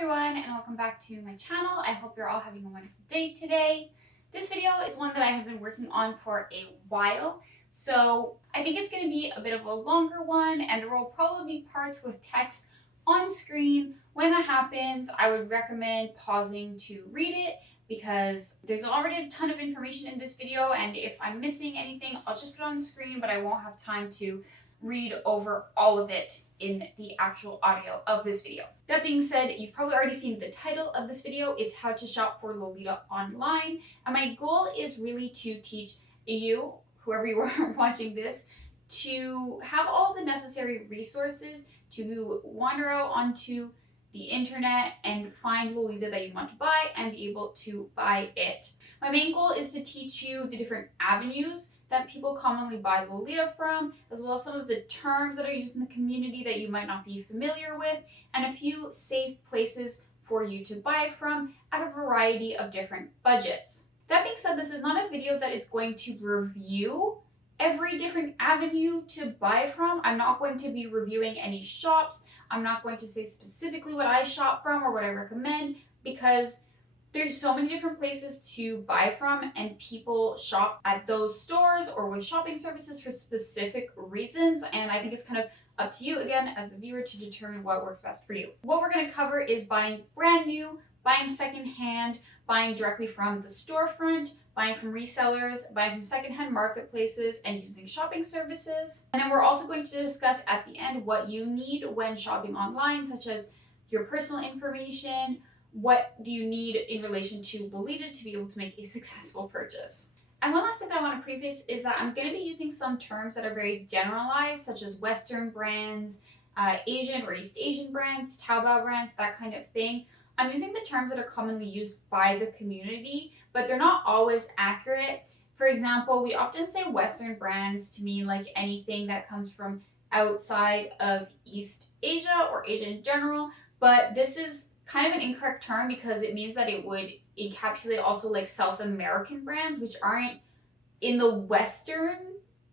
everyone and welcome back to my channel. I hope you're all having a wonderful day today. This video is one that I have been working on for a while, so I think it's going to be a bit of a longer one and there will probably be parts with text on screen. When that happens, I would recommend pausing to read it because there's already a ton of information in this video, and if I'm missing anything, I'll just put it on the screen, but I won't have time to read over all of it in the actual audio of this video. That being said, you've probably already seen the title of this video. It's how to shop for Lolita online, and my goal is really to teach you, whoever you are watching this, to have all the necessary resources to wander out onto the internet and find Lolita that you want to buy and be able to buy it. My main goal is to teach you the different avenues that people commonly buy Lolita from, as well as some of the terms that are used in the community that you might not be familiar with, and a few safe places for you to buy from at a variety of different budgets. That being said, this is not a video that is going to review every different avenue to buy from. I'm not going to be reviewing any shops. I'm not going to say specifically what I shop from or what I recommend, because there's so many different places to buy from, and people shop at those stores or with shopping services for specific reasons, and I think it's kind of up to you, again, as the viewer, to determine what works best for you. What we're going to cover is buying brand new, buying secondhand, buying directly from the storefront, buying from resellers, buying from secondhand marketplaces, and using shopping services. And then we're also going to discuss at the end what you need when shopping online, such as your personal information. What do you need in relation to Lolita to be able to make a successful purchase? And one last thing I want to preface is that I'm going to be using some terms that are very generalized, such as Western brands, Asian or East Asian brands, Taobao brands, that kind of thing. I'm using the terms that are commonly used by the community, but they're not always accurate. For example, we often say Western brands to mean like anything that comes from outside of East Asia or Asia in general, but this is kind of an incorrect term because it means that it would encapsulate also like South American brands, which aren't in the Western,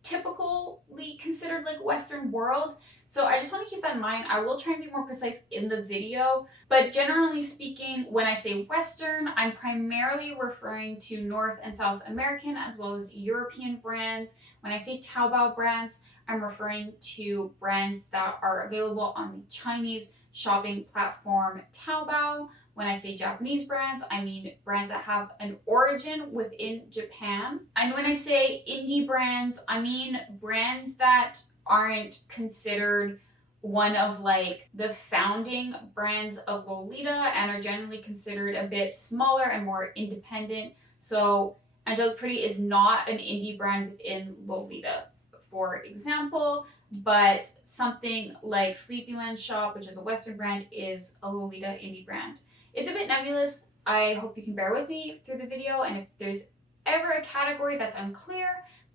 typically considered like Western world. So I just want to keep that in mind. I will try and be more precise in the video, but generally speaking, when I say Western, I'm primarily referring to North and South American as well as European brands. When I say Taobao brands, I'm referring to brands that are available on the Chinese shopping platform Taobao. When I say Japanese brands, I mean brands that have an origin within Japan. And when I say indie brands, I mean brands that aren't considered one of like the founding brands of Lolita and are generally considered a bit smaller and more independent. So Angelic Pretty is not an indie brand within Lolita, for example, but something like Sleepyland Shop, which is a Western brand, is a Lolita indie brand. It's a bit nebulous. I hope you can bear with me through the video, and if there's ever a category that's unclear,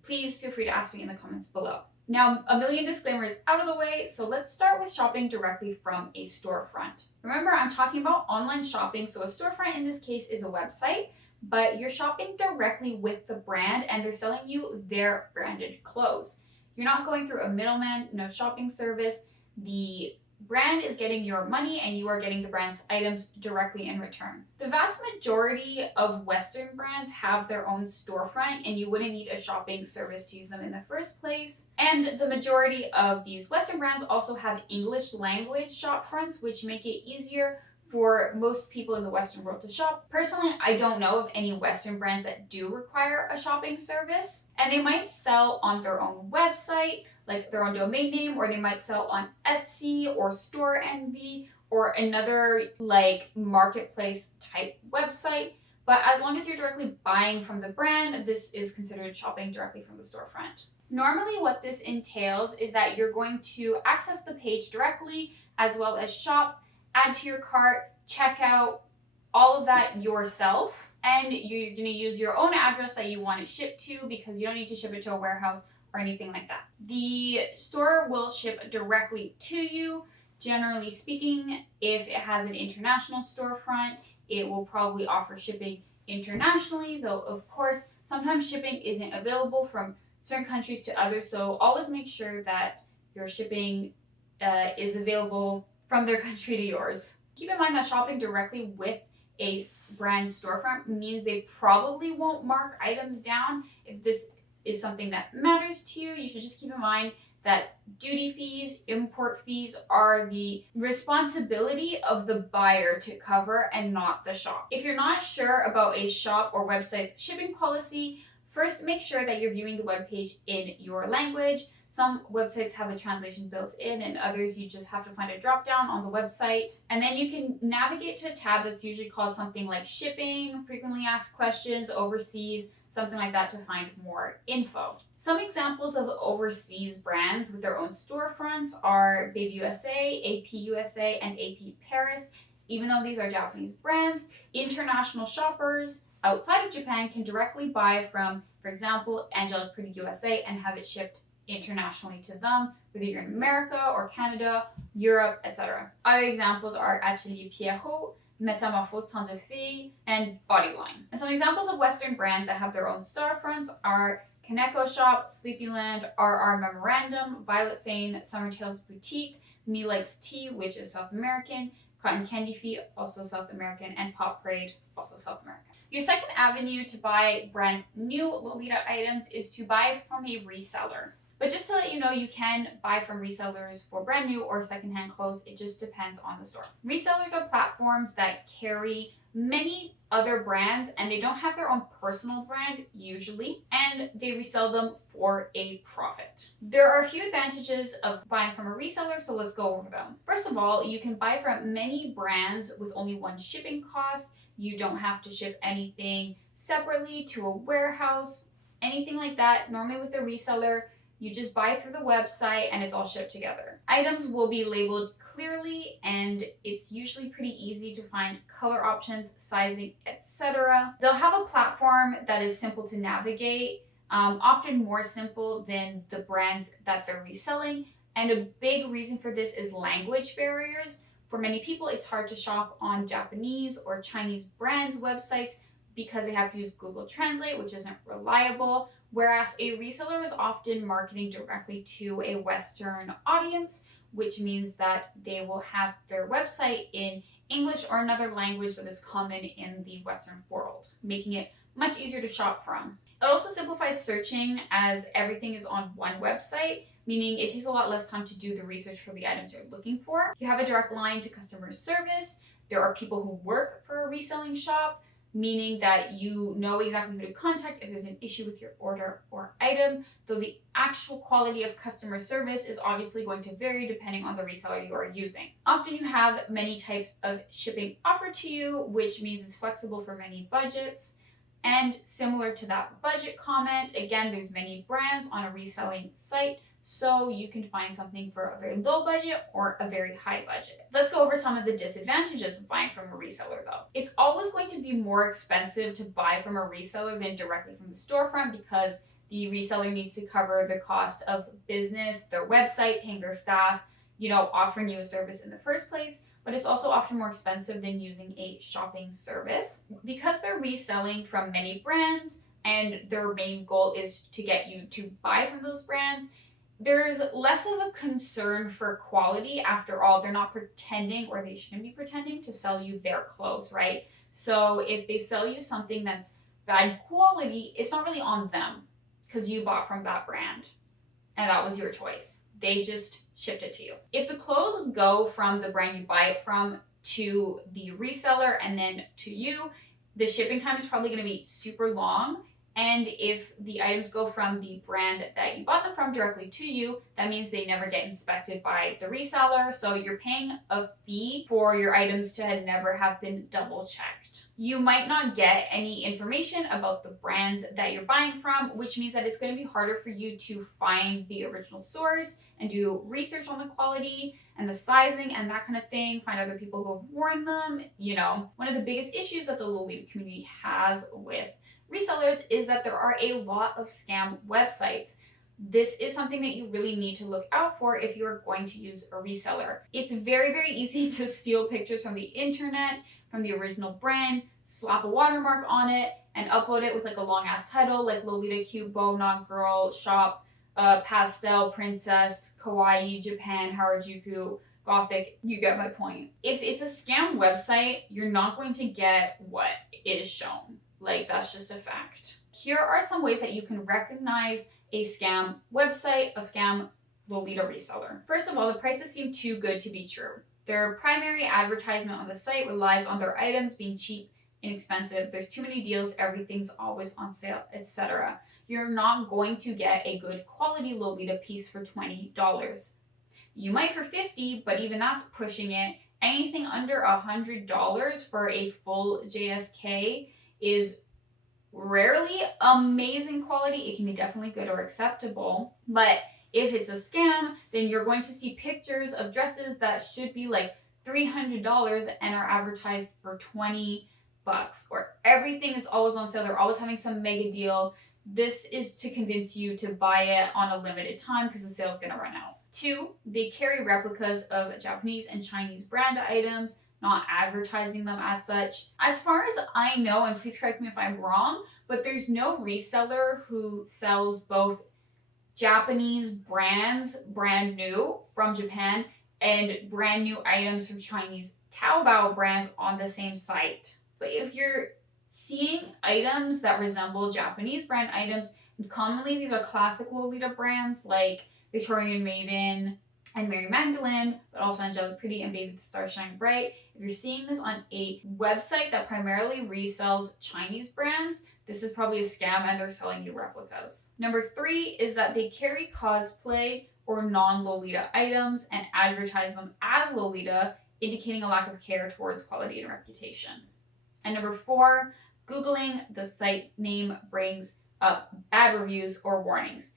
please feel free to ask me in the comments below. Now, a million disclaimers out of the way, so let's start with shopping directly from a storefront. Remember, I'm talking about online shopping, so a storefront in this case is a website, but you're shopping directly with the brand and they're selling you their branded clothes. You're not going through a middleman, no shopping service. The brand is getting your money and you are getting the brand's items directly in return. The vast majority of Western brands have their own storefront and you wouldn't need a shopping service to use them in the first place. And the majority of these Western brands also have English language shop fronts, which make it easier for most people in the Western world to shop. Personally, I don't know of any Western brands that do require a shopping service, and they might sell on their own website, like their own domain name, or they might sell on Etsy or Store Envy or another like marketplace type website. But as long as you're directly buying from the brand, this is considered shopping directly from the storefront. Normally what this entails is that you're going to access the page directly as well as shop, add to your cart, check out, all of that yourself. And you're going to use your own address that you want it shipped to because you don't need to ship it to a warehouse or anything like that. The store will ship directly to you. Generally speaking, if it has an international storefront, it will probably offer shipping internationally, though of course, sometimes shipping isn't available from certain countries to others. So always make sure that your shipping is available from their country to yours. Keep in mind that shopping directly with a brand storefront means they probably won't mark items down. If this is something that matters to you, you should just keep in mind that duty fees, import fees are the responsibility of the buyer to cover and not the shop. If you're not sure about a shop or website's shipping policy, first make sure that you're viewing the webpage in your language. Some websites have a translation built in, and others you just have to find a drop down on the website. And then you can navigate to a tab that's usually called something like shipping, frequently asked questions, overseas, something like that to find more info. Some examples of overseas brands with their own storefronts are Baby USA, AP USA, and AP Paris. Even though these are Japanese brands, international shoppers outside of Japan can directly buy from, for example, Angelic Pretty USA and have it shipped internationally to them, whether you're in America or Canada, Europe, etc. Other examples are Atelier Pierrot, Metamorphose, Fille, and Bodyline. And some examples of Western brands that have their own storefronts are Kaneko Shop, Sleepyland, RR Memorandum, Violetfane, Summertales Boutique, MeLikesTea, which is South American, Cotton Candy Feet, also South American, and Pop Parade, also South American. Your second avenue to buy brand new Lolita items is to buy from a reseller. But just to let you know, you can buy from resellers for brand new or secondhand clothes. It just depends on the store. Resellers are platforms that carry many other brands and they don't have their own personal brand usually, and they resell them for a profit. There are a few advantages of buying from a reseller, so let's go over them. First of all, you can buy from many brands with only one shipping cost. You don't have to ship anything separately to a warehouse, anything like that. Normally with a reseller, you just buy through the website and it's all shipped together. Items will be labeled clearly and it's usually pretty easy to find color options, sizing, etc. They'll have a platform that is simple to navigate, often more simple than the brands that they're reselling. And a big reason for this is language barriers. For many people, it's hard to shop on Japanese or Chinese brands' websites because they have to use Google Translate, which isn't reliable, whereas a reseller is often marketing directly to a Western audience, which means that they will have their website in English or another language that is common in the Western world, making it much easier to shop from. It also simplifies searching as everything is on one website, meaning it takes a lot less time to do the research for the items you're looking for. You have a direct line to customer service. There are people who work for a reselling shop, meaning that you know exactly who to contact if there's an issue with your order or item, though the actual quality of customer service is obviously going to vary depending on the reseller you are using. Often you have many types of shipping offered to you, which means it's flexible for many budgets. And similar to that budget comment, again, there's many brands on a reselling site, so you can find something for a very low budget or a very high budget. Let's go over some of the disadvantages of buying from a reseller though. It's always going to be more expensive to buy from a reseller than directly from the storefront because the reseller needs to cover the cost of business, their website, paying their staff, offering you a service in the first place. But it's also often more expensive than using a shopping service. Because they're reselling from many brands and their main goal is to get you to buy from those brands, there's less of a concern for quality. After all, they're not pretending, or they shouldn't be pretending, to sell you their clothes, right? So if they sell you something that's bad quality, it's not really on them because you bought from that brand and that was your choice. They just shipped it to you. If the clothes go from the brand you buy it from to the reseller and then to you, the shipping time is probably going to be super long. And if the items go from the brand that you bought them from directly to you, that means they never get inspected by the reseller. So you're paying a fee for your items to never have been double checked. You might not get any information about the brands that you're buying from, which means that it's going to be harder for you to find the original source and do research on the quality and the sizing and that kind of thing, find other people who have worn them. One of the biggest issues that the Lolita community has with resellers is that there are a lot of scam websites. This is something that you really need to look out for if you're going to use a reseller. It's very, very easy to steal pictures from the internet, from the original brand, slap a watermark on it, and upload it with like a long ass title like Lolita Cute Bow Knot Girl Shop, Pastel Princess, Kawaii, Japan, Harajuku, gothic. You get my point. If it's a scam website, you're not going to get what is shown. Like, that's just a fact. Here are some ways that you can recognize a scam website, a scam Lolita reseller. First of all, the prices seem too good to be true. Their primary advertisement on the site relies on their items being cheap, inexpensive. There's too many deals, everything's always on sale, etc. You're not going to get a good quality Lolita piece for $20. You might for $50, but even that's pushing it. Anything under $100 for a full JSK is rarely amazing quality. It can be definitely good or acceptable, but if it's a scam, then you're going to see pictures of dresses that should be like $300 and are advertised for $20, or everything is always on sale. They're always having some mega deal. This is to convince you to buy it on a limited time because the sale's gonna run out. 2, they carry replicas of Japanese and Chinese brand items, not advertising them as such. As far as I know, and please correct me if I'm wrong, but there's no reseller who sells both Japanese brands brand new from Japan and brand new items from Chinese Taobao brands on the same site. But if you're seeing items that resemble Japanese brand items, and commonly these are classic Lolita brands like Victorian Maiden and Magdalene, but also Angelic Pretty and Baby the Star Shine Bright. If you're seeing this on a website that primarily resells Chinese brands, this is probably a scam and they're selling you replicas. Number 3 is that they carry cosplay or non-Lolita items and advertise them as Lolita, indicating a lack of care towards quality and reputation. And number 4, Googling the site name brings up bad reviews or warnings.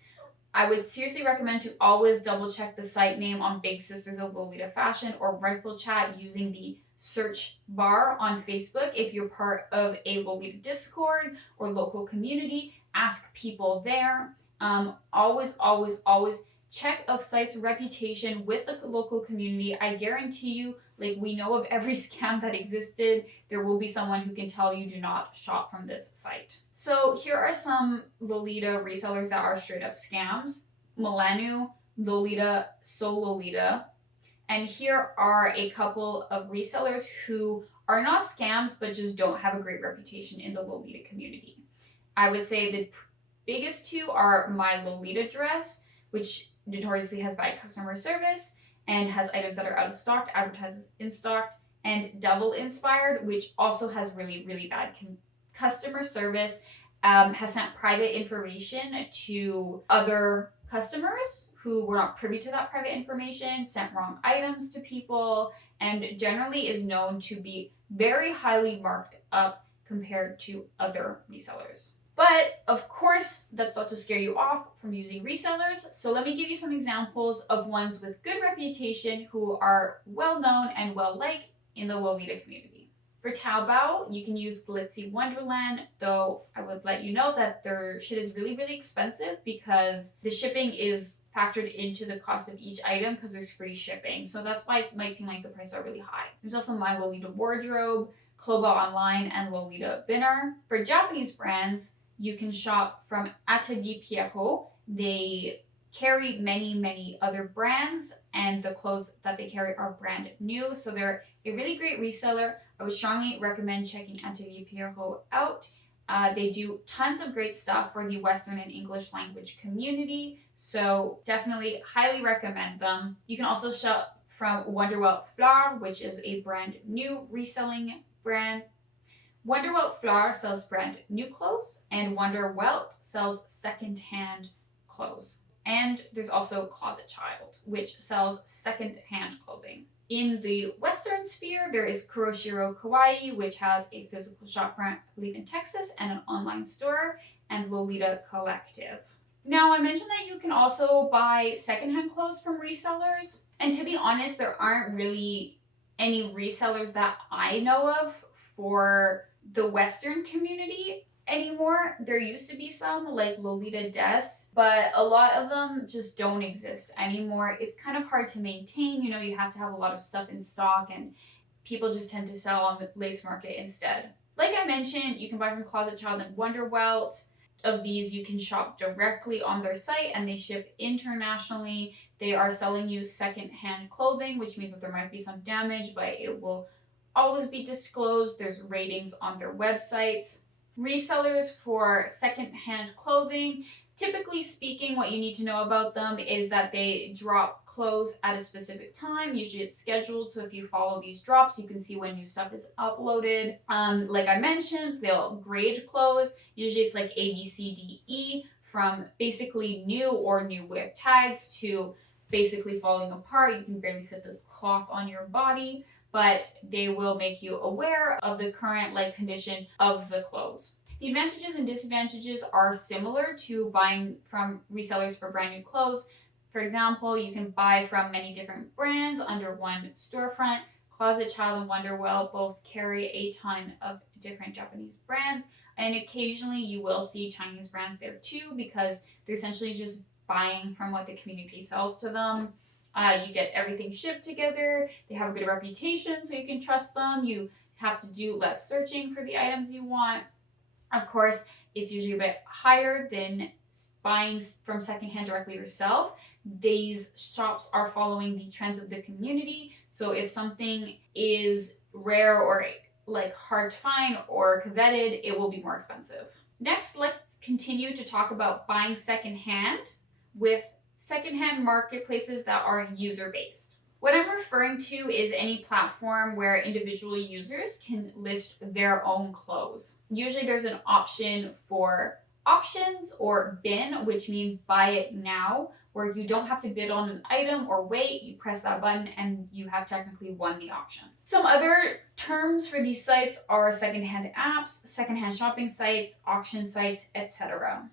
I would seriously recommend to always double check the site name on Big Sisters of Lolita Fashion or Rifle Chat using the search bar on Facebook. If you're part of a Lolita Discord or local community, ask people there. Always check a site's reputation with the local community. I guarantee you, like, we know of every scam that existed. There will be someone who can tell you do not shop from this site. So here are some Lolita resellers that are straight up scams. Milanu, Lolita, So Lolita. And here are a couple of resellers who are not scams, but just don't have a great reputation in the Lolita community. I would say the biggest 2 are My Lolita Dress, which notoriously has bad customer service and has items that are out of stock, advertises in stock, and Devil Inspired, which also has really bad customer service, has sent private information to other customers who were not privy to that private information, sent wrong items to people, and generally is known to be very highly marked up compared to other resellers. But of course, that's not to scare you off from using resellers. So let me give you some examples of ones with good reputation who are well known and well liked in the Lolita community. For Taobao, you can use Glitzy Wonderland, though I would let you know that their shit is really expensive because the shipping is factored into the cost of each item because there's free shipping. So that's why it might seem like the prices are really high. There's also My Lolita Wardrobe, Cloba Online, and Lolita Binner. For Japanese brands, you can shop from Atelier Pierrot. They carry many other brands, and the clothes that they carry are brand new. So they're a really great reseller. I would strongly recommend checking Atelier Pierrot out. They do tons of great stuff for the Western and English language community. So definitely highly recommend them. You can also shop from Wonderwelt Fleur, which is a brand new reselling brand. Wonderwelt Fleur sells brand new clothes, and Wonderwelt sells secondhand clothes. And there's also Closet Child, which sells secondhand clothing. In the Western sphere, there is Kuroshiro Kawaii, which has a physical shopfront, I believe, in Texas, and an online store, and Lolita Collective. Now, I mentioned that you can also buy secondhand clothes from resellers, and to be honest, there aren't really any resellers that I know of for the Western community anymore. There used to be some, like Lolita Des, but a lot of them just don't exist anymore. It's kind of hard to maintain. You know, you have to have a lot of stuff in stock, and people just tend to sell on the Lacemarket instead. Like I mentioned, you can buy from Closet Child and Wonderwelt. of these you can shop directly on their site, and they ship internationally. They are selling you secondhand clothing, which means that there might be some damage, but it will always be disclosed. There's ratings on their websites. Resellers for secondhand clothing, typically speaking, what you need to know about them is that they drop clothes at a specific time. Usually it's scheduled, so if you follow these drops, you can see when new stuff is uploaded. Like I mentioned, they'll grade clothes. Usually it's like A, B, C, D, E, from basically new or new with tags to basically falling apart. You can barely fit this cloth on your body, but they will make you aware of the current condition of the clothes. The advantages and disadvantages are similar to buying from resellers for brand new clothes. For example, you can buy from many different brands under one storefront. Closet Child and Wonderwell both carry a ton of different Japanese brands, and occasionally you will see Chinese brands there too, because they're essentially just buying from what the community sells to them. You get everything shipped together. They have a good reputation, so you can trust them. You have to do less searching for the items you want. Of course, it's usually a bit higher than buying from secondhand directly yourself. These shops are following the trends of the community. So if something is rare or hard to find or coveted, it will be more expensive. Next, let's continue to talk about buying secondhand with secondhand marketplaces that are user-based. What I'm referring to is any platform where individual users can list their own clothes. Usually there's an option for auctions or bin, which means buy it now, where you don't have to bid on an item or wait. You press that button and you have technically won the auction. Some other terms for these sites are secondhand apps, secondhand shopping sites, auction sites, etc.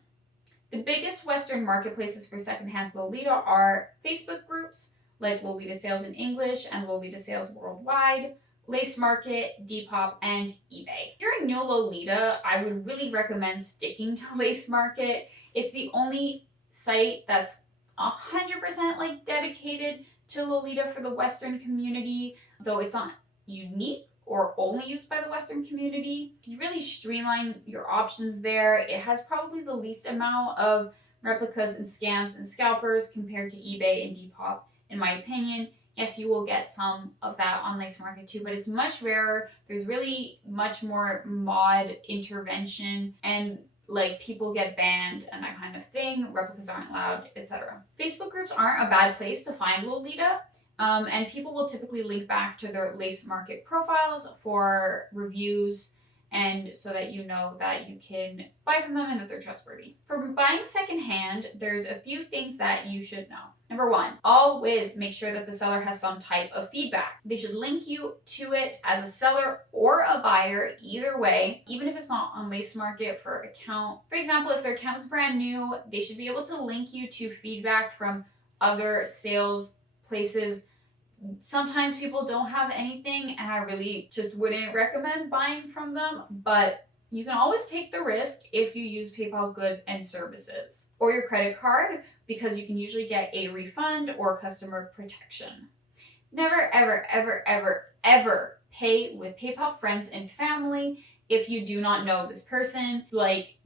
The biggest Western marketplaces for secondhand Lolita are Facebook groups like Lolita Sales in English and Lolita Sales Worldwide, Lacemarket, Depop, and eBay. If you're a new Lolita, I would really recommend sticking to Lacemarket. It's the only site that's 100% dedicated to Lolita for the Western community, though it's not unique or only used by the Western community. You really streamline your options there. It has probably the least amount of replicas and scams and scalpers compared to eBay and Depop, in my opinion. Yes, you will get some of that on Lacemarket too, but it's much rarer. There's really much more mod intervention, and people get banned and that kind of thing. Replicas aren't allowed, etc. Facebook groups aren't a bad place to find Lolita. And people will typically link back to their Lacemarket profiles for reviews, and so that you know that you can buy from them and that they're trustworthy. For buying secondhand, there's a few things that you should know. Number one, always make sure that the seller has some type of feedback. They should link you to it as a seller or a buyer, either way, even if it's not on Lacemarket for account. For example, if their account is brand new, they should be able to link you to feedback from other sales places. Sometimes people don't have anything, and I really just wouldn't recommend buying from them, but you can always take the risk if you use PayPal goods and services or your credit card, because you can usually get a refund or customer protection. Never, ever, ever, ever, ever pay with PayPal friends and family if you do not know this person.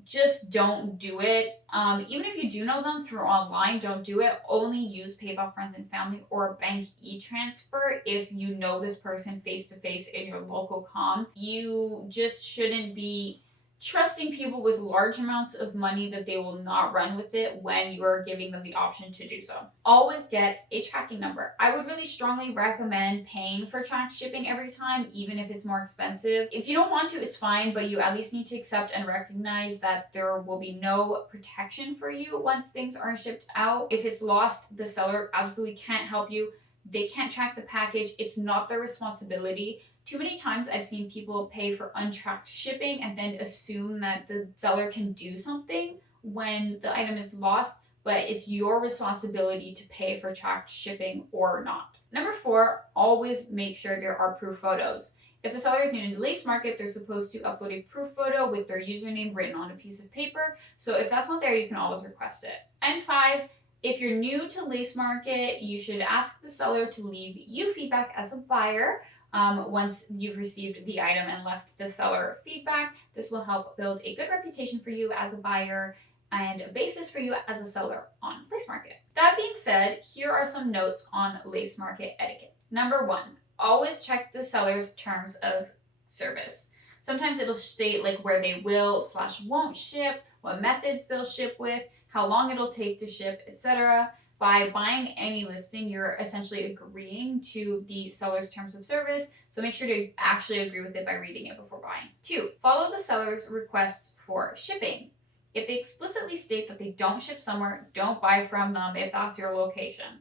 Just don't do it. Even if you do know them through online, don't do it. Only use PayPal friends and family or bank e-transfer if you know this person face to face in your local comm. You just shouldn't be trusting people with large amounts of money that they will not run with it when you are giving them the option to do so. Always get a tracking number. I would really strongly recommend paying for tracked shipping every time, even if it's more expensive. If you don't want to, it's fine, but you at least need to accept and recognize that there will be no protection for you once things are shipped out. If it's lost, the seller absolutely can't help you. They can't track the package. It's not their responsibility. Too many times I've seen people pay for untracked shipping and then assume that the seller can do something when the item is lost, but it's your responsibility to pay for tracked shipping or not. Number 4, always make sure there are proof photos. If a seller is new to Lacemarket, they're supposed to upload a proof photo with their username written on a piece of paper. So if that's not there, you can always request it. And 5, if you're new to Lacemarket, you should ask the seller to leave you feedback as a buyer once you've received the item and left the seller feedback. This will help build a good reputation for you as a buyer and a basis for you as a seller on Lacemarket. That being said, here are some notes on Lacemarket etiquette. Number 1, always check the seller's terms of service. Sometimes it'll state like where they will / won't ship, what methods they'll ship with, how long it'll take to ship, etc. By buying any listing, you're essentially agreeing to the seller's terms of service, so make sure to actually agree with it by reading it before buying. 2, follow the seller's requests for shipping. If they explicitly state that they don't ship somewhere, don't buy from them if that's your location.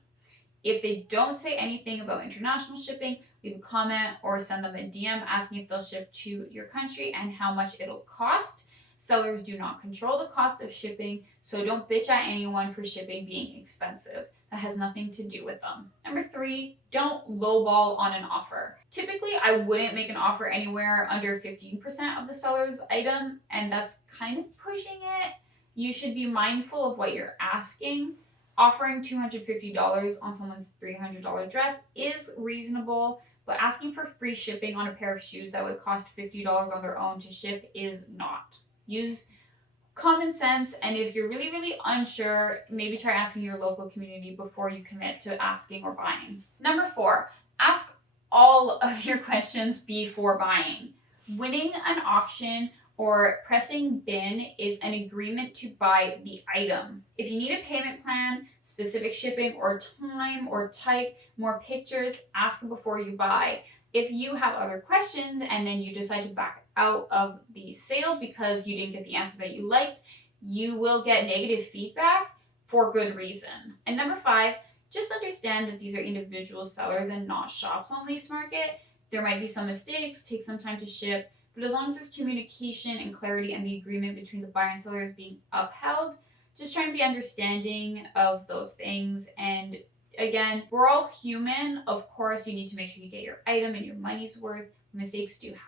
If they don't say anything about international shipping, leave a comment or send them a DM asking if they'll ship to your country and how much it'll cost. Sellers do not control the cost of shipping, so don't bitch at anyone for shipping being expensive. That has nothing to do with them. Number 3, don't lowball on an offer. Typically, I wouldn't make an offer anywhere under 15% of the seller's item, and that's kind of pushing it. You should be mindful of what you're asking. Offering $250 on someone's $300 dress is reasonable, but asking for free shipping on a pair of shoes that would cost $50 on their own to ship is not. Use common sense, and if you're really unsure, maybe try asking your local community before you commit to asking or buying. Number 4, ask all of your questions before buying. Winning an auction or pressing bin is an agreement to buy the item. If you need a payment plan, specific shipping or time or type, more pictures, ask before you buy. If you have other questions and then you decide to back out of the sale because you didn't get the answer that you liked, you will get negative feedback for good reason. And number 5, just understand that these are individual sellers and not shops on Lacemarket. There might be some mistakes, take some time to ship, but as long as there's communication and clarity and the agreement between the buyer and seller is being upheld, just try and be understanding of those things. And again, we're all human. Of course, you need to make sure you get your item and your money's worth. Mistakes do happen.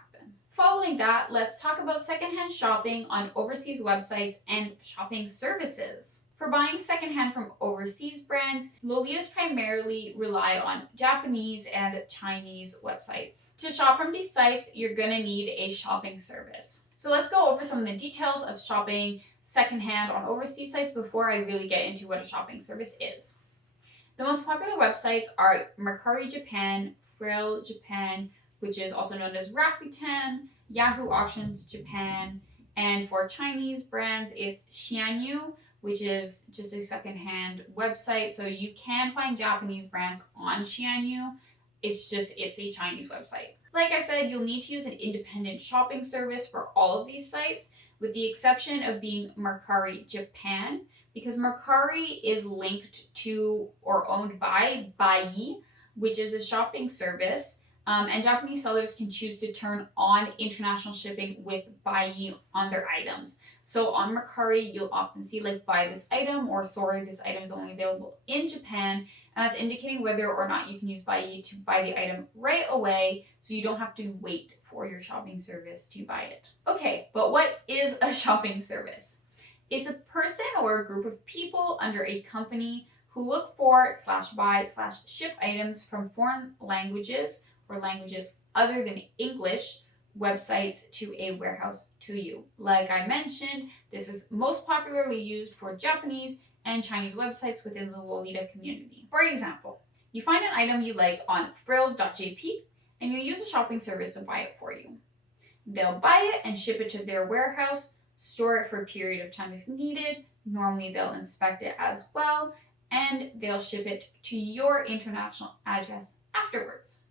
Following that, let's talk about secondhand shopping on overseas websites and shopping services. For buying secondhand from overseas brands, Lolitas primarily rely on Japanese and Chinese websites. To shop from these sites, you're gonna need a shopping service. So let's go over some of the details of shopping secondhand on overseas sites before I really get into what a shopping service is. The most popular websites are Mercari Japan, Fille Japan, which is also known as Rakuten, Yahoo Auctions Japan, and for Chinese brands, it's Xianyu, which is just a secondhand website. So you can find Japanese brands on Xianyu. It's a Chinese website. Like I said, you'll need to use an independent shopping service for all of these sites, with the exception of being Mercari Japan, because Mercari is linked to or owned by Bai, which is a shopping service. And Japanese sellers can choose to turn on international shipping with Bai on their items. So on Mercari, you'll often see like buy this item or sorry, this item is only available in Japan. And that's indicating whether or not you can use Bai to buy the item right away, so you don't have to wait for your shopping service to buy it. Okay, but what is a shopping service? It's a person or a group of people under a company who look for /buy/ship items from foreign languages or languages other than English websites to a warehouse to you. Like I mentioned, this is most popularly used for Japanese and Chinese websites within the Lolita community. For example, you find an item you like on frill.jp and you use a shopping service to buy it for you. They'll buy it and ship it to their warehouse, store it for a period of time if needed. Normally they'll inspect it as well, and they'll ship it to your international address afterwards.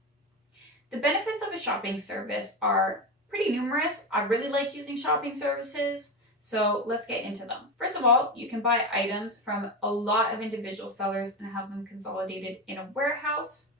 The benefits of a shopping service are pretty numerous. I really like using shopping services, so let's get into them. First of all, you can buy items from a lot of individual sellers and have them consolidated in a warehouse.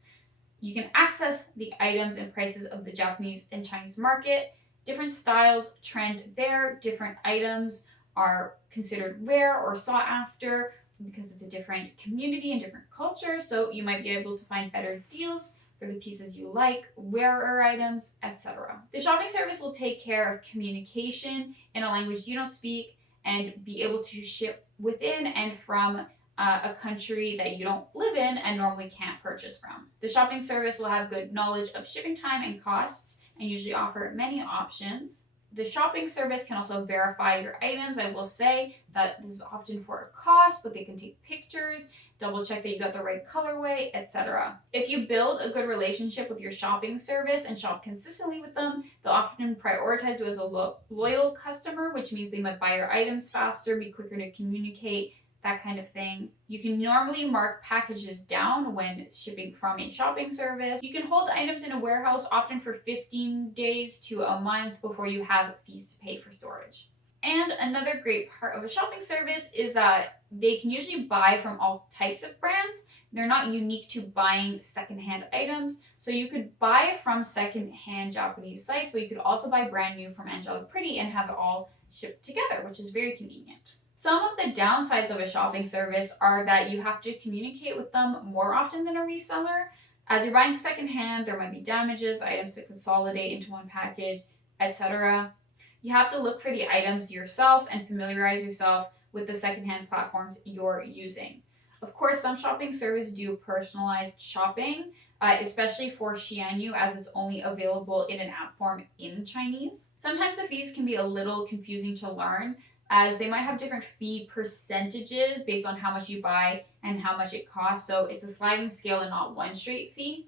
You can access the items and prices of the Japanese and Chinese market. Different styles trend there. Different items are considered rare or sought after because it's a different community and different culture, so you might be able to find better deals for the pieces you like, rarer items, etc. The shopping service will take care of communication in a language you don't speak and be able to ship within and from a country that you don't live in and normally can't purchase from. The shopping service will have good knowledge of shipping time and costs and usually offer many options. The shopping service can also verify your items. I will say that this is often for a cost, but they can take pictures, double check that you got the right colorway, etc. If you build a good relationship with your shopping service and shop consistently with them, they'll often prioritize you as a loyal customer, which means they might buy your items faster, be quicker to communicate, that kind of thing. You can normally mark packages down when shipping from a shopping service. You can hold items in a warehouse often for 15 days to a month before you have fees to pay for storage. And another great part of a shopping service is that they can usually buy from all types of brands. They're not unique to buying secondhand items. So you could buy from secondhand Japanese sites, but you could also buy brand new from Angelic Pretty and have it all shipped together, which is very convenient. Some of the downsides of a shopping service are that you have to communicate with them more often than a reseller. As you're buying secondhand, there might be damages, items to consolidate into one package, etc. You have to look for the items yourself and familiarize yourself with the secondhand platforms you're using. Of course, some shopping services do personalized shopping, especially for Xianyu, as it's only available in an app form in Chinese. Sometimes the fees can be a little confusing to learn, as they might have different fee percentages based on how much you buy and how much it costs. So it's a sliding scale and not one straight fee.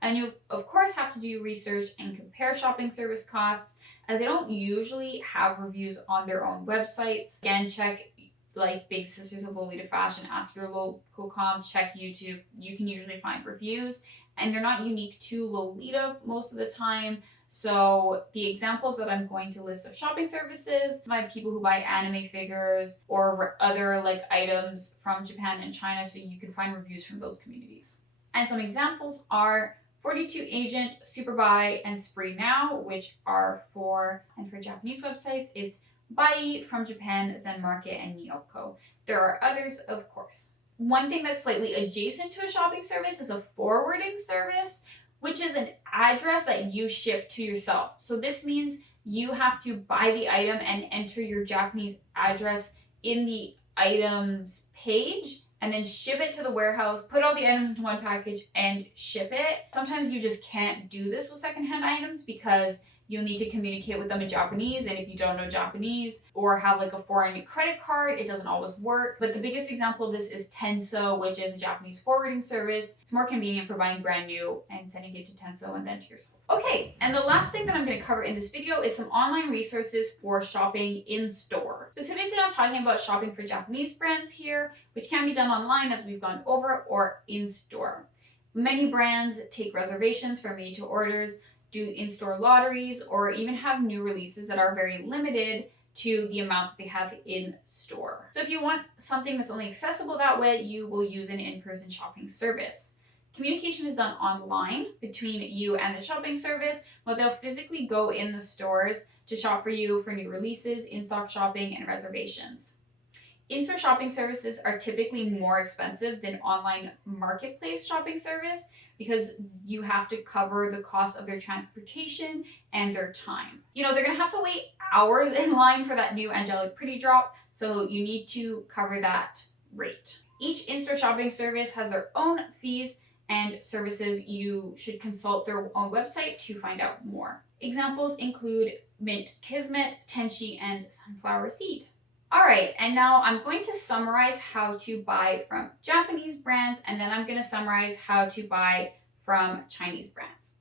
And you, of course, have to do research and compare shopping service costs, as they don't usually have reviews on their own websites. Again, check like Big Sisters of Lolita Fashion, ask your local com, check YouTube. You can usually find reviews, and they're not unique to Lolita most of the time. So the examples that I'm going to list of shopping services by people who buy anime figures or other like items from Japan and China, so you can find reviews from those communities. And some examples are 42 Agent, Superbuy, and Spree Now, which are for Japanese websites, it's Bai from Japan, Zen Market, and Nyoko. There are others, of course. One thing that's slightly adjacent to a shopping service is a forwarding service, which is an address that you ship to yourself. So this means you have to buy the item and enter your Japanese address in the items page and then ship it to the warehouse, put all the items into one package and ship it. Sometimes you just can't do this with secondhand items because you'll need to communicate with them in Japanese, and if you don't know Japanese or have like a foreign credit card, it doesn't always work. But the biggest example of this is Tenso, which is a Japanese forwarding service. It's more convenient for buying brand new and sending it to Tenso and then to yourself. Okay, and the last thing that I'm going to cover in this video is some online resources for shopping in store. Specifically, I'm talking about shopping for Japanese brands here, which can be done online as we've gone over, or in store. Many brands take reservations for made to orders, do in-store lotteries, or even have new releases that are very limited to the amount that they have in store. So if you want something that's only accessible that way, you will use an in-person shopping service. Communication is done online between you and the shopping service, but they'll physically go in the stores to shop for you for new releases, in-stock shopping, and reservations. In-store shopping services are typically more expensive than online marketplace shopping service because you have to cover the cost of their transportation and their time. You know, they're gonna have to wait hours in line for that new Angelic Pretty drop, so you need to cover that rate. Each in-store shopping service has their own fees and services. You should consult their own website to find out more. Examples include Mint Kismet, Tenchi, and Sunflower Seed. All right, and now I'm going to summarize how to buy from Japanese brands, and then I'm going to summarize how to buy from Chinese brands.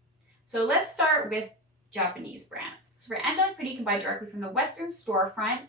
So let's start with Japanese brands. So for Angelic Pretty, you can buy directly from the Western storefront.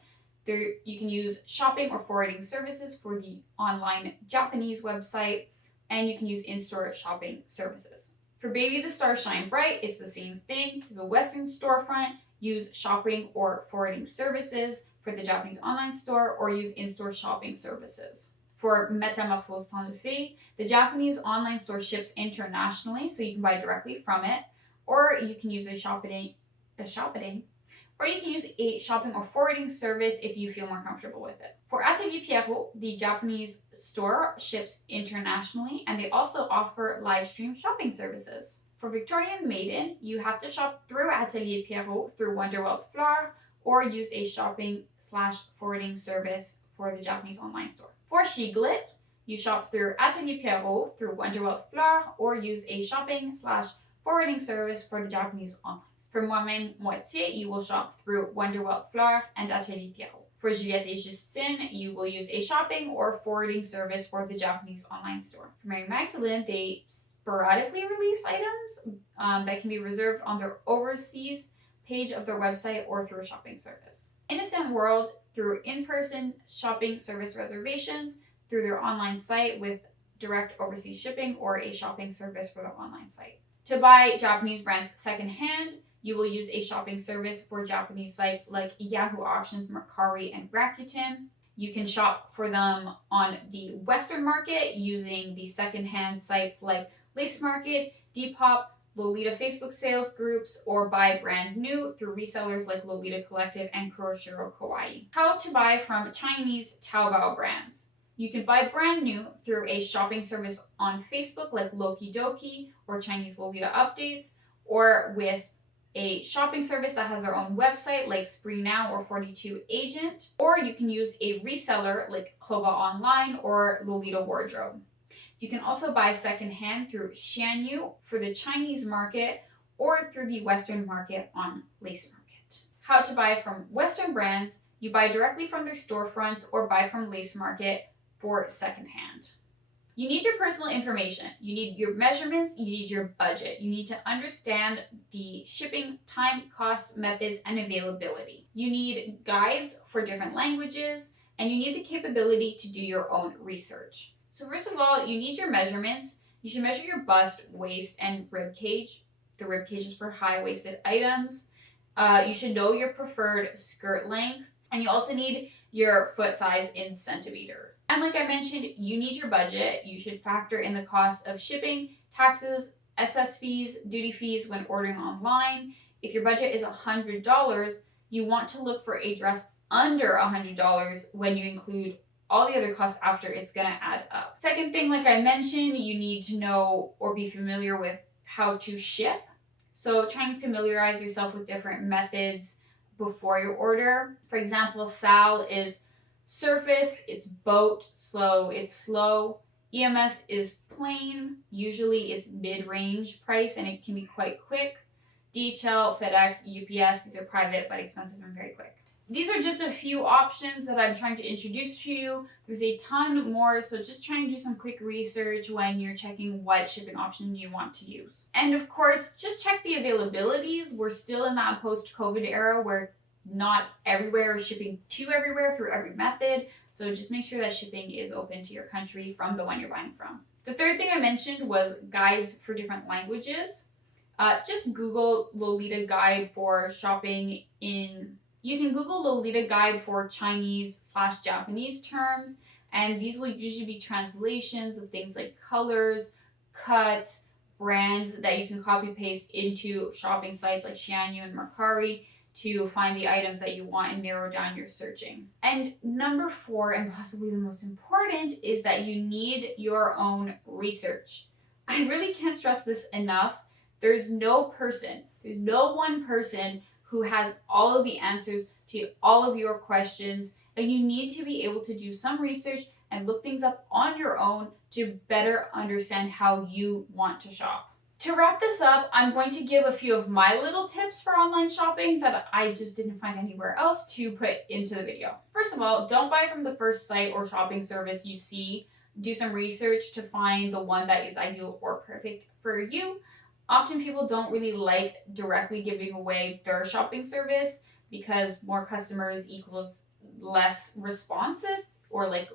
There, you can use shopping or forwarding services for the online Japanese website, and you can use in-store shopping services. For Baby the Star Shine Bright, it's the same thing. It's a Western storefront. Use shopping or forwarding services for the Japanese online store, or use in-store shopping services. For Metamorphose, the Japanese online store ships internationally, so you can buy directly from it, or you can use a shopping, or you can use a shopping or forwarding service if you feel more comfortable with it. For Atelier Pierrot, the Japanese store ships internationally, and they also offer live stream shopping services. For Victorian Maiden, you have to shop through Atelier Pierrot through Wonderworld Fleur, or use a shopping/forwarding service for the Japanese online store. For Shiglet, you shop through Atelier Pierrot, through Violetfane, or use a shopping/forwarding service for the Japanese online. For Moi Meme Moitie, you will shop through Violetfane and Atelier Pierrot. For Juliette et Justine, you will use a shopping or forwarding service for the Japanese online store. For Mary Magdalene, they sporadically release items that can be reserved on their overseas page of their website or through a shopping service. Innocent World, through in-person shopping service reservations, through their online site with direct overseas shipping, or a shopping service for their online site. To buy Japanese brands secondhand, you will use a shopping service for Japanese sites like Yahoo Auctions, Mercari, and Rakuten. You can shop for them on the Western market using the secondhand sites like Lacemarket, Depop, Lolita Facebook sales groups, or buy brand new through resellers like Lolita Collective and Kuroshiro Kawaii. How to buy from Chinese Taobao brands. You can buy brand new through a shopping service on Facebook like Loki Doki or Chinese Lolita Updates, or with a shopping service that has their own website like Spree Now or 42 Agent, or you can use a reseller like Koba Online or Lolita Wardrobe. You can also buy secondhand through Xianyu for the Chinese market or through the Western market on Lacemarket. How to buy from Western brands. You buy directly from their storefronts or buy from Lacemarket for secondhand. You need your personal information. You need your measurements. You need your budget. You need to understand the shipping, time, costs, methods, and availability. You need guides for different languages, and you need the capability to do your own research. So first of all, you need your measurements. You should measure your bust, waist, and rib cage. The rib cage is for high-waisted items. You should know your preferred skirt length, and you also need your foot size in centimeter. And like I mentioned, you need your budget. You should factor in the cost of shipping, taxes, SS fees, duty fees when ordering online. If your budget is $100, you want to look for a dress under $100 when you include all the other costs after. It's going to add up. Second thing, like I mentioned, you need to know or be familiar with how to ship. So try and familiarize yourself with different methods before your order. For example, SAL is surface, it's boat, slow, it's slow. EMS is plain, usually it's mid-range price and it can be quite quick. DHL, FedEx, UPS, these are private but expensive and very quick. These are just a few options that I'm trying to introduce to you. There's a ton more, so just try and do some quick research when you're checking what shipping option you want to use. And of course, just check the availabilities. We're still in that post-COVID era where not everywhere is shipping to everywhere through every method. So just make sure that shipping is open to your country from the one you're buying from. The third thing I mentioned was guides for different languages. Just Google Lolita guide for shopping in... You can Google Lolita guide for Chinese/Japanese terms, and these will usually be translations of things like colors, cut, brands that you can copy paste into shopping sites like Xianyu and Mercari to find the items that you want and narrow down your searching. And number 4, and possibly the most important, is that you need your own research. I really can't stress this enough. There's no one person who has all of the answers to all of your questions, and you need to be able to do some research and look things up on your own to better understand how you want to shop. To wrap this up, I'm going to give a few of my little tips for online shopping that I just didn't find anywhere else to put into the video. First of all, don't buy from the first site or shopping service you see. Do some research to find the one that is ideal or perfect for you. Often people don't really like directly giving away their shopping service because more customers equals less responsive, or like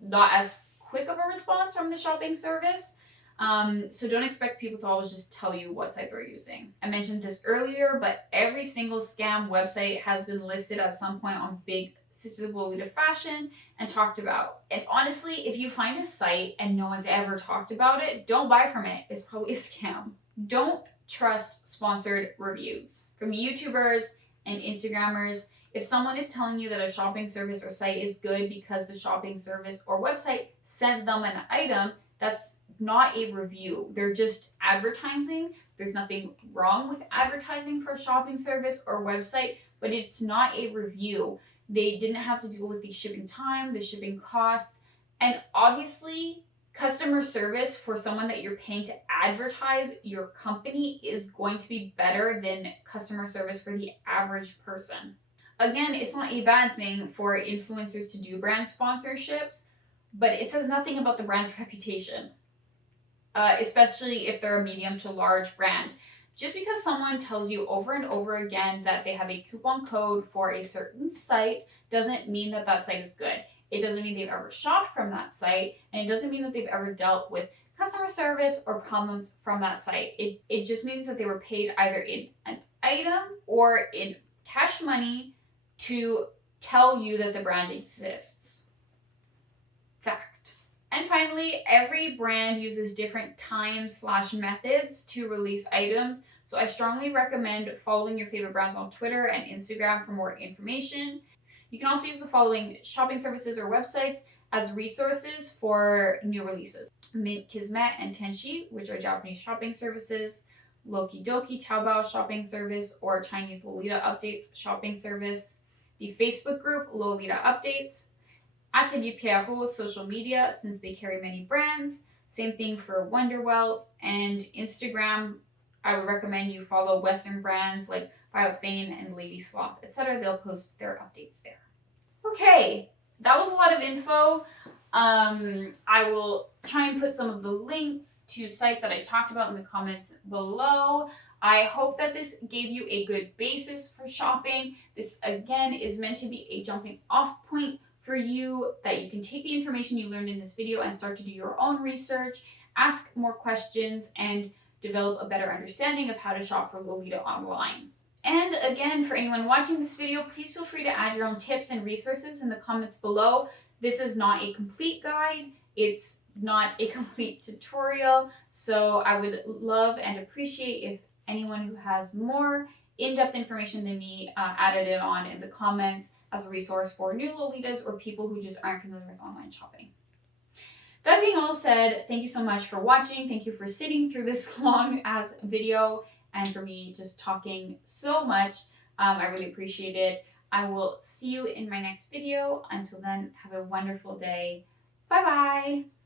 not as quick of a response from the shopping service. So don't expect people to always just tell you what site they're using. I mentioned this earlier, but every single scam website has been listed at some point on Big Sisters of Lolita Fashion and talked about. And honestly, if you find a site and no one's ever talked about it, don't buy from it. It's probably a scam. Don't trust sponsored reviews from YouTubers and Instagrammers. If someone is telling you that a shopping service or site is good because the shopping service or website sent them an item, that's not a review. They're just advertising. There's nothing wrong with advertising for a shopping service or website, but it's not a review. They didn't have to deal with the shipping time, the shipping costs. And obviously, customer service for someone that you're paying to advertise your company is going to be better than customer service for the average person. Again, it's not a bad thing for influencers to do brand sponsorships, but it says nothing about the brand's reputation, especially if they're a medium to large brand. Just because someone tells you over and over again that they have a coupon code for a certain site doesn't mean that that site is good. It doesn't mean they've ever shopped from that site, and it doesn't mean that they've ever dealt with customer service or problems from that site. It just means that they were paid either in an item or in cash money to tell you that the brand exists. Fact. And finally, every brand uses different times/methods to release items. So I strongly recommend following your favorite brands on Twitter and Instagram for more information. You can also use the following shopping services or websites as resources for new releases: Mint Kismet and Tenshi, which are Japanese shopping services; Loki Doki Taobao shopping service or Chinese Lolita updates shopping service; the Facebook group Lolita Updates; Atelier Pierrot social media, since they carry many brands. Same thing for Wonderwelt; and Instagram, I would recommend you follow Western brands like Violetfane and Lady Sloth, etc. They'll post their updates there. Okay, that was a lot of info. I will try and put some of the links to sites that I talked about in the comments below. I hope that this gave you a good basis for shopping. This, again, is meant to be a jumping off point for you, that you can take the information you learned in this video and start to do your own research, ask more questions, and develop a better understanding of how to shop for Lolita online. And again, for anyone watching this video, please feel free to add your own tips and resources in the comments below. This is not a complete guide. It's not a complete tutorial. So I would love and appreciate if anyone who has more in-depth information than me added it on in the comments as a resource for new Lolitas or people who just aren't familiar with online shopping. That being all said, thank you so much for watching. Thank you for sitting through this long ass video and for me just talking so much. I really appreciate it. I will see you in my next video. Until then, have a wonderful day. Bye bye.